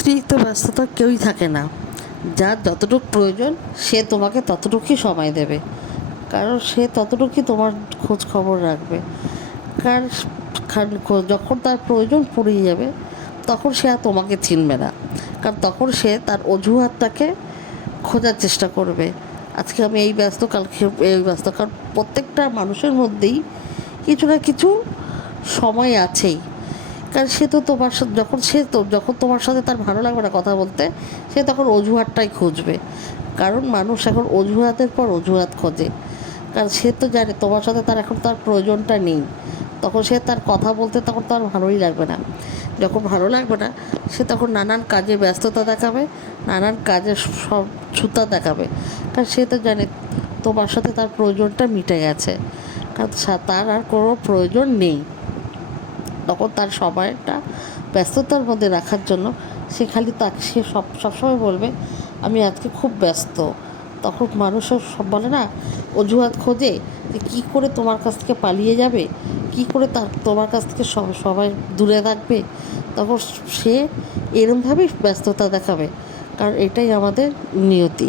অতিরিক্ত ব্যস্ততা কেউই থাকে না। যার যতটুকু প্রয়োজন সে তোমাকে ততটুকুই সময় দেবে, কারণ সে ততটুকুই তোমার খোঁজ খবর রাখবে। কার যখন তার প্রয়োজন ফুরিয়ে যাবে তখন সে আর তোমাকে চিনবে না, কারণ তখন সে তার অজুহাতটাকে খোঁজার চেষ্টা করবে। আজকে আমি এই ব্যস্ত, কালকে এই ব্যস্ত, কারণ প্রত্যেকটা মানুষের মধ্যেই কিছু না কিছু সময় আছেই। কারণ সে তো তোমার সাথে যখন তোমার সাথে তার ভালো লাগবে না কথা বলতে, সে তখন অজুহাতটাই খুঁজবে। কারণ মানুষ এখন অজুহাতের পর অজুহাত খোঁজে। কারণ সে তো জানে তোমার সাথে তার এখন তার প্রয়োজনটা নেই, তখন সে তার কথা বলতে তখন তার ভালোই লাগবে না। যখন ভালো লাগবে না, সে তখন নানান কাজে ব্যস্ততা দেখাবে, নানান কাজের সব ছুতা দেখাবে। কারণ সে তো জানে তোমার সাথে তার প্রয়োজনটা মিটে গেছে, কারণ তার আর কোনো প্রয়োজন নেই। তখন তার সময়টা ব্যস্ততার মধ্যে রাখার জন্য সে খালি তাকে সে সবসময় বলবে আমি আজকে খুব ব্যস্ত। তখন মানুষও সব বলে না, অজুহাত খোঁজে যে কী করে তোমার কাছ থেকে পালিয়ে যাবে, কী করে তোমার কাছ থেকে সবাই দূরে থাকবে। তখন সে এরমভাবেই ব্যস্ততা দেখাবে, কারণ এটাই আমাদের নিয়তি।